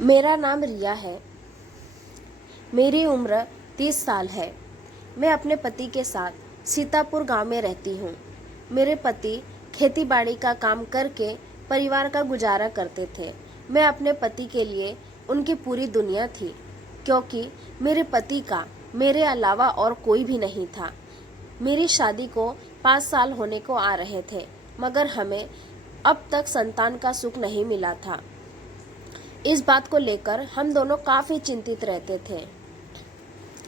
मेरा नाम रिया है। मेरी उम्र 30 साल है। मैं अपने पति के साथ सीतापुर गांव में रहती हूँ। मेरे पति खेतीबाड़ी का काम करके परिवार का गुजारा करते थे। मैं अपने पति के लिए उनकी पूरी दुनिया थी, क्योंकि मेरे पति का मेरे अलावा और कोई भी नहीं था। मेरी शादी को 5 साल होने को आ रहे थे, मगर हमें अब तक संतान का सुख नहीं मिला था। इस बात को लेकर हम दोनों काफ़ी चिंतित रहते थे।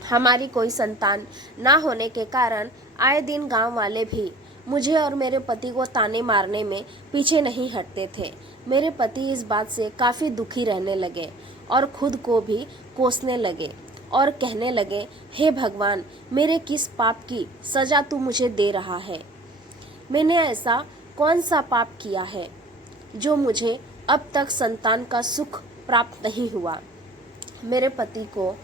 हमारी कोई संतान ना होने के कारण आए दिन गांव वाले भी मुझे और मेरे पति को ताने मारने में पीछे नहीं हटते थे। मेरे पति इस बात से काफ़ी दुखी रहने लगे और खुद को भी कोसने लगे और कहने लगे, हे भगवान, मेरे किस पाप की सजा तू मुझे दे रहा है। मैंने ऐसा कौन सा पाप किया है जो मुझे अब तक संतान का सुख प्राप्त नहीं हुआ। मेरे पति को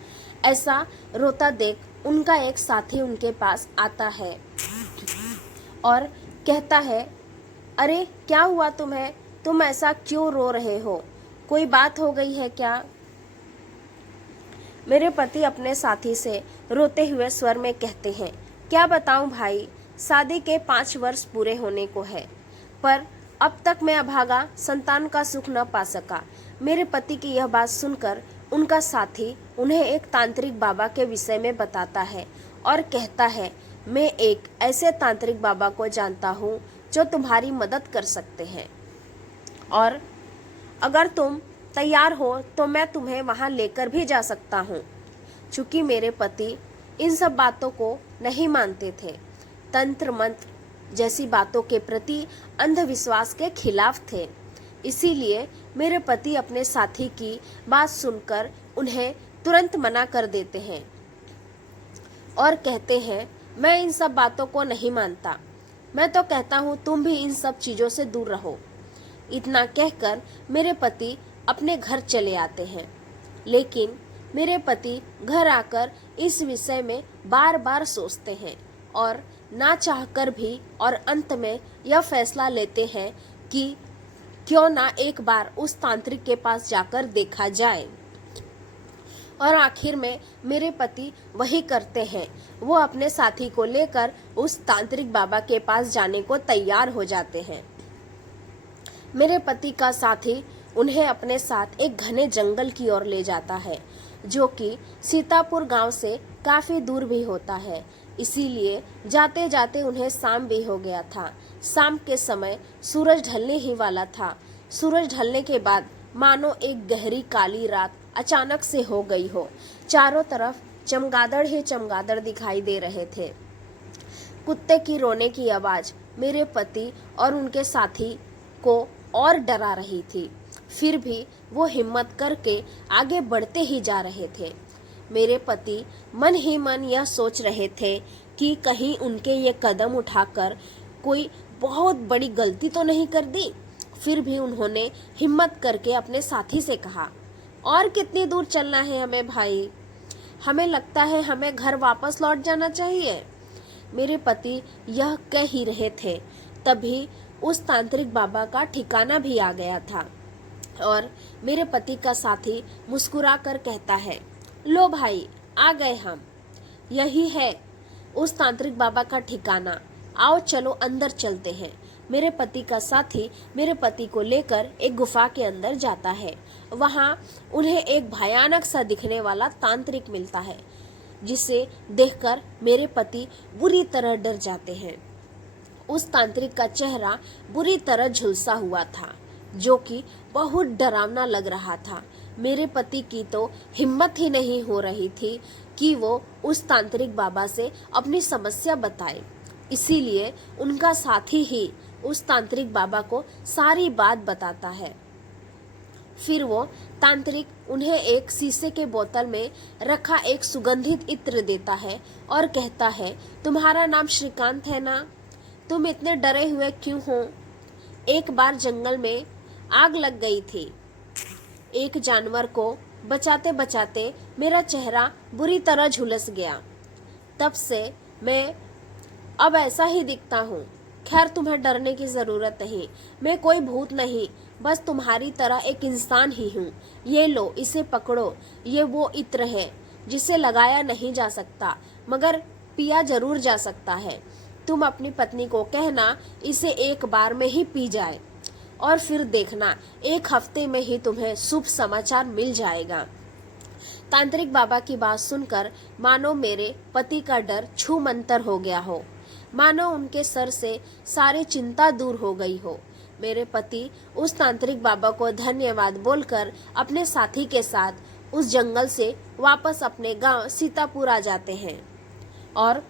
ऐसा रोता देख उनका एक साथी उनके पास आता है और कहता है, अरे क्या हुआ तुम्हें, तुम ऐसा क्यों रो रहे हो, कोई बात हो गई है क्या। मेरे पति अपने साथी से रोते हुए स्वर में कहते हैं, क्या बताऊं भाई, शादी के 5 वर्ष पूरे होने को है, पर अब तक मैं अभागा संतान का सुख न पा सका। मेरे पति की यह बात सुनकर उनका साथी उन्हें एक तांत्रिक बाबा के विषय में बताता है और कहता है, मैं एक ऐसे तांत्रिक बाबा को जानता हूँ जो तुम्हारी मदद कर सकते हैं, और अगर तुम तैयार हो तो मैं तुम्हें वहाँ लेकर भी जा सकता हूँ। चूँकि मेरे पति इन सब बातों को नहीं मानते थे, तंत्र मंत्र जैसी बातों के प्रति अंधविश्वास के खिलाफ थे, इसीलिए मेरे पति अपने साथी की बात सुनकर उन्हें तुरंत मना कर देते हैं और कहते हैं, मैं इन सब बातों को नहीं मानता, मैं तो कहता हूँ तुम भी इन सब चीज़ों से दूर रहो। इतना कहकर मेरे पति अपने घर चले आते हैं, लेकिन मेरे पति घर आकर इस विषय में बार बार सोचते हैं और ना चाहकर भी और अंत में यह फैसला लेते हैं कि क्यों ना एक बार उस तांत्रिक के पास जाकर देखा जाए। और आखिर में मेरे पति वही करते हैं, वो अपने साथी को लेकर उस तांत्रिक बाबा के पास जाने को तैयार हो जाते हैं। मेरे पति का साथी उन्हें अपने साथ एक घने जंगल की ओर ले जाता है, जो कि सीतापुर गांव से काफ़ी दूर भी होता है, इसीलिए जाते जाते उन्हें शाम भी हो गया था। शाम के समय सूरज ढलने ही वाला था। सूरज ढलने के बाद मानो एक गहरी काली रात अचानक से हो गई हो। चारों तरफ चमगादड़ ही चमगादड़ दिखाई दे रहे थे। कुत्ते की रोने की आवाज़ मेरे पति और उनके साथी को और डरा रही थी, फिर भी वो हिम्मत करके आगे बढ़ते ही जा रहे थे। मेरे पति मन ही मन यह सोच रहे थे कि कहीं उनके ये कदम उठाकर कोई बहुत बड़ी गलती तो नहीं कर दी। फिर भी उन्होंने हिम्मत करके अपने साथी से कहा, और कितनी दूर चलना है हमें भाई, हमें लगता है हमें घर वापस लौट जाना चाहिए। मेरे पति यह कह ही रहे थे, तभी उस तांत्रिक बाबा का ठिकाना भी आ गया था और मेरे पति का साथी मुस्कुराकर कहता है, लो भाई, आ गए हम, यही है उस तांत्रिक बाबा का ठिकाना, आओ चलो अंदर चलते हैं। मेरे पति का साथी मेरे पति को लेकर एक गुफा के अंदर जाता है। वहाँ उन्हें एक भयानक सा दिखने वाला तांत्रिक मिलता है, जिसे देखकर मेरे पति बुरी तरह डर जाते हैं। उस तांत्रिक का चेहरा बुरी तरह झुलसा हुआ था, जो कि बहुत डरावना लग रहा था। मेरे पति की तो हिम्मत ही नहीं हो रही थी कि वो उस तांत्रिक बाबा से अपनी समस्या बताए, इसीलिए उनका साथी ही उस तांत्रिक बाबा को सारी बात बताता है। फिर वो तांत्रिक उन्हें एक शीशे के बोतल में रखा एक सुगंधित इत्र देता है और कहता है, तुम्हारा नाम श्रीकांत है ना, तुम इतने डरे हुए क्यों हो। एक बार जंगल में आग लग गई थी, एक जानवर को बचाते बचाते मेरा चेहरा बुरी तरह झुलस गया, तब से मैं अब ऐसा ही दिखता हूँ। खैर तुम्हें डरने की ज़रूरत नहीं, मैं कोई भूत नहीं, बस तुम्हारी तरह एक इंसान ही हूँ। ये लो, इसे पकड़ो। ये वो इत्र है जिसे लगाया नहीं जा सकता मगर पिया जरूर जा सकता है। तुम अपनी पत्नी को कहना इसे एक बार में ही पी जाए और फिर देखना एक हफ्ते में ही तुम्हें शुभ समाचार मिल जाएगा। तांत्रिक बाबा की बात सुनकर मानो मेरे पति का डर छू मंतर हो गया हो, मानो उनके सर से सारी चिंता दूर हो गई हो। मेरे पति उस तांत्रिक बाबा को धन्यवाद बोलकर अपने साथी के साथ उस जंगल से वापस अपने गांव सीतापुर आ जाते हैं और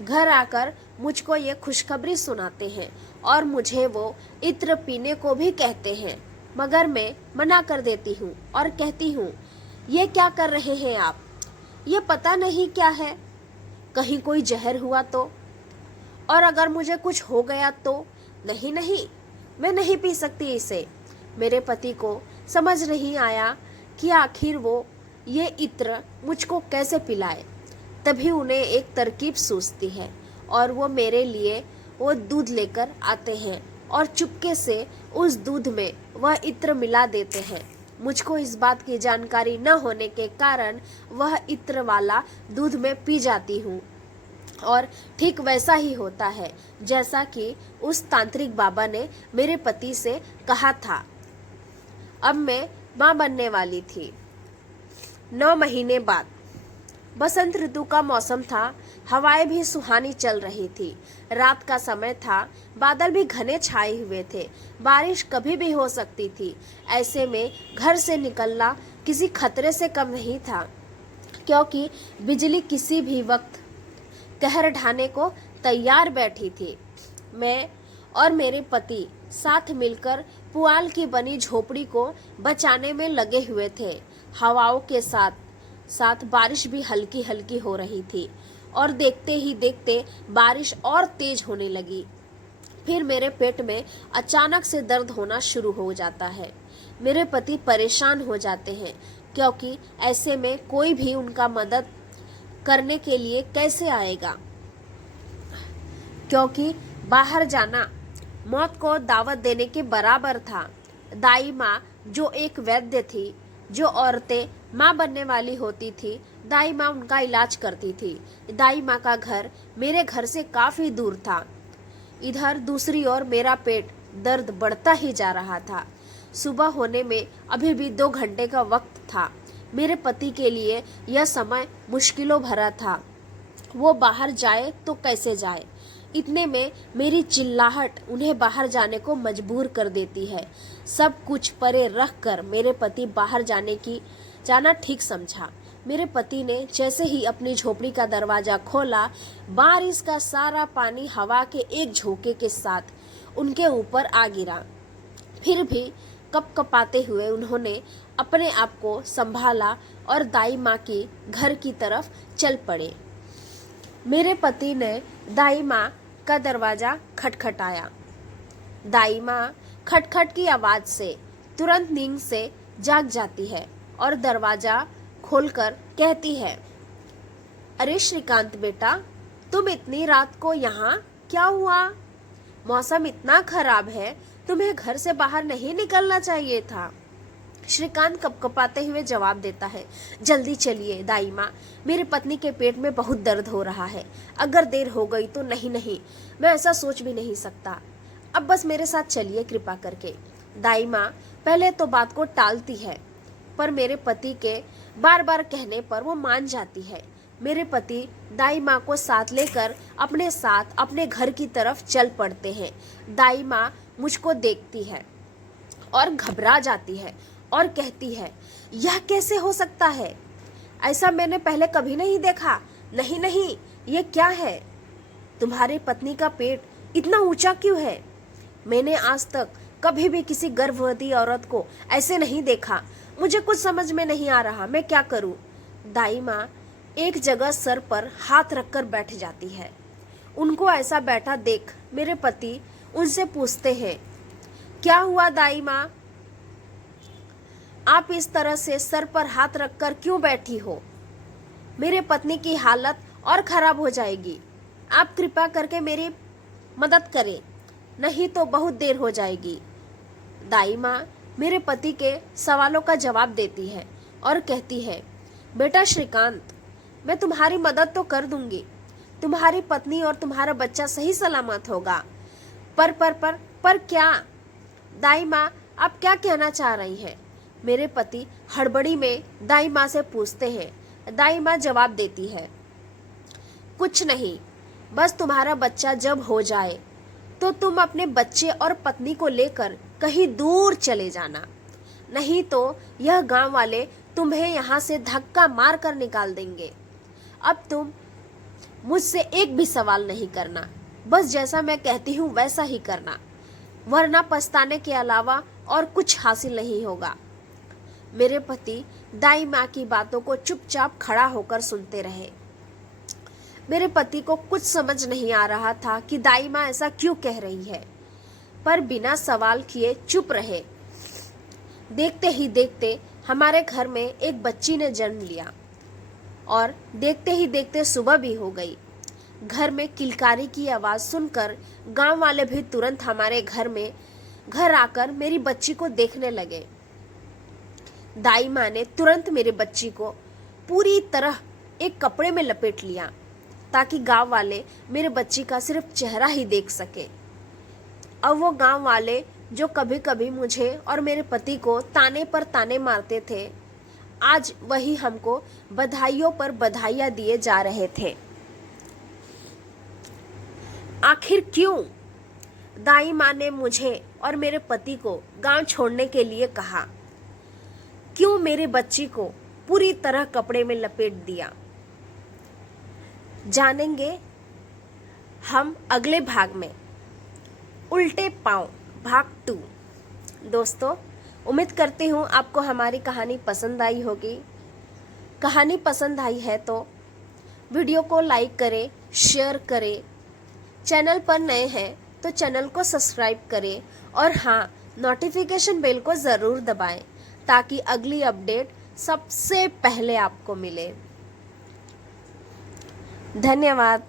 घर आकर मुझको ये खुशखबरी सुनाते हैं और मुझे वो इत्र पीने को भी कहते हैं, मगर मैं मना कर देती हूँ और कहती हूँ, ये क्या कर रहे हैं आप? ये पता नहीं क्या है, कहीं कोई जहर हुआ तो, और अगर मुझे कुछ हो गया तो? नहीं नहीं, मैं नहीं पी सकती इसे। मेरे पति को समझ नहीं आया कि आखिर वो ये इत्र मुझको कैसे पिलाए। तभी उन्हें एक तरकीब सूझती है और वो मेरे लिए वो दूध लेकर आते हैं और चुपके से उस दूध में वह इत्र मिला देते हैं। मुझको इस बात की जानकारी न होने के कारण वह इत्र वाला दूध में पी जाती हूँ और ठीक वैसा ही होता है जैसा कि उस तांत्रिक बाबा ने मेरे पति से कहा था। अब मैं माँ बनने वाली थी। 9 महीने बाद बसंत ऋतु का मौसम था। हवाएं भी सुहानी चल रही थी। रात का समय था, बादल भी घने छाए हुए थे। बारिश कभी भी हो सकती थी। ऐसे में घर से निकलना किसी खतरे से कम नहीं था, क्योंकि बिजली किसी भी वक्त कहर ढाने को तैयार बैठी थी। मैं और मेरे पति साथ मिलकर पुआल की बनी झोपड़ी को बचाने में लगे हुए थे। हवाओं के साथ साथ बारिश भी हल्की हल्की हो रही थी और देखते ही देखते बारिश और तेज होने लगी। फिर मेरे पेट में अचानक से दर्द होना शुरू हो जाता है। मेरे पति परेशान हो जाते हैं, क्योंकि ऐसे में कोई भी उनका मदद करने के लिए कैसे आएगा, क्योंकि बाहर जाना मौत को दावत देने के बराबर था। दाई माँ जो एक वैद्य थी, जो औरतें माँ बनने वाली होती थी, दाई माँ उनका इलाज करती थी। दाई माँ का घर मेरे घर से काफी दूर था। इधर दूसरी ओर मेरा पेट दर्द बढ़ता ही जा रहा था। सुबह होने में अभी भी 2 घंटे का वक्त था। मेरे पति के लिए यह समय मुश्किलों भरा था। वो बाहर जाए तो कैसे जाए। इतने में मेरी चिल्लाहट उन्हें बाहर जाने को मजबूर कर देती है। सब कुछ परे रख कर मेरे पति बाहर जाना ठीक समझा। मेरे पति ने जैसे ही अपनी झोपड़ी का दरवाजा खोला, बारिश का सारा पानी हवा के एक झोंके के साथ उनके ऊपर आ गिरा। फिर भी कपकपाते हुए उन्होंने अपने आप को संभाला और दाई माँ की घर की तरफ चल पड़े। मेरे पति ने दाई माँ का दरवाजा खटखटाया। दाई माँ खटखट की आवाज से तुरंत नींद से जाग जाती है और दरवाजा खोलकर कहती है, अरे श्रीकांत बेटा, तुम इतनी रात को यहाँ क्या हुआ? मौसम इतना खराब है, तुम्हें घर से बाहर नहीं निकलना चाहिए था। श्रीकांत कपकपाते हुए जवाब देता है, जल्दी चलिए दाई माँ, मेरी पत्नी के पेट में बहुत दर्द हो रहा है। अगर देर हो गई तो नहीं, मैं ऐसा सोच भी नहीं सकता। अब बस मेरे साथ चलिए कृपा करके। दाई माँ पहले तो बात को टालती है, पर मेरे पति के बार बार कहने पर वो मान जाती है। मेरे पति दाई माँ को साथ लेकर अपने साथ अपने घर की तरफ चल पड़ते हैं। दाई माँ मुझको देखती है और घबरा जाती है और कहती है, यह कैसे हो सकता है? ऐसा मैंने पहले कभी नहीं देखा। नहीं, ये क्या है? तुम्हारी पत्नी का पेट इतना ऊंचा क्यों है? मैंने आज तक कभी भी किसी गर्भवती औरत को ऐसे नहीं देखा। मुझे कुछ समझ में नहीं आ रहा, मैं क्या करूं? दाई माँ एक जगह सर पर हाथ रखकर बैठ जाती है। उनको ऐसा बैठा देख मेरे पति उनसे पूछते हैं, क्या हुआ दाई माँ? आप इस तरह से सर पर हाथ रखकर क्यों बैठी हो? मेरे पत्नी की हालत और खराब हो जाएगी। आप कृपा करके मेरी मदद करें, नहीं तो बहुत देर हो जाएगी। दाई माँ मेरे पति के सवालों का जवाब देती है और कहती है, बेटा श्रीकांत, मैं तुम्हारी मदद तो कर दूंगी, तुम्हारी पत्नी और तुम्हारा बच्चा सही सलामत होगा। पर क्या? दाई माँ आप क्या कहना चाह रही हैं? मेरे पति हड़बड़ी में दाई माँ से पूछते हैं। दाई माँ जवाब देती है, कुछ नहीं, बस तुम्हारा बच्चा जब हो जाए तो तुम अपने बच्चे और पत्नी को लेकर कहीं दूर चले जाना, नहीं तो यह गांव वाले तुम्हें यहाँ से धक्का मार कर निकाल देंगे। अब तुम मुझसे एक भी सवाल नहीं करना, बस जैसा मैं कहती हूँ वैसा ही करना, वरना पछताने के अलावा और कुछ हासिल नहीं होगा। मेरे पति दाई माँ की बातों को चुपचाप खड़ा होकर सुनते रहे। मेरे पति को कुछ समझ नहीं आ रहा था कि दाई माँ ऐसा क्यों कह रही है, पर बिना सवाल किए चुप रहे। देखते ही देखते हमारे घर में एक बच्ची ने जन्म लिया और देखते ही देखते सुबह भी हो गई। घर में किलकारी की आवाज़ सुनकर गांव वाले भी तुरंत हमारे घर आकर मेरी बच्ची को देखने लगे। दाई माँ ने तुरंत मेरे बच्ची को पूरी तरह एक कपड़े में लपेट लिया ताकि गांव वाले मेरे बच्ची का सिर्फ चेहरा ही देख सके। अब वो गांव वाले जो कभी कभी मुझे और मेरे पति को ताने पर ताने मारते थे, आज वही हमको बधाइयों पर बधाइयाँ दिए जा रहे थे। आखिर क्यों दाई माँ ने मुझे और मेरे पति को गांव छोड़ने के लिए कहा? क्यों मेरे बच्ची को पूरी तरह कपड़े में लपेट दिया? जानेंगे हम अगले भाग में, उल्टे पांव भाग 2। दोस्तों, उम्मीद करती हूँ आपको हमारी कहानी पसंद आई होगी। कहानी पसंद आई है तो वीडियो को लाइक करें, शेयर करें। चैनल पर नए हैं तो चैनल को सब्सक्राइब करें और हाँ, नोटिफिकेशन बेल को ज़रूर दबाएं ताकि अगली अपडेट सबसे पहले आपको मिले। धन्यवाद।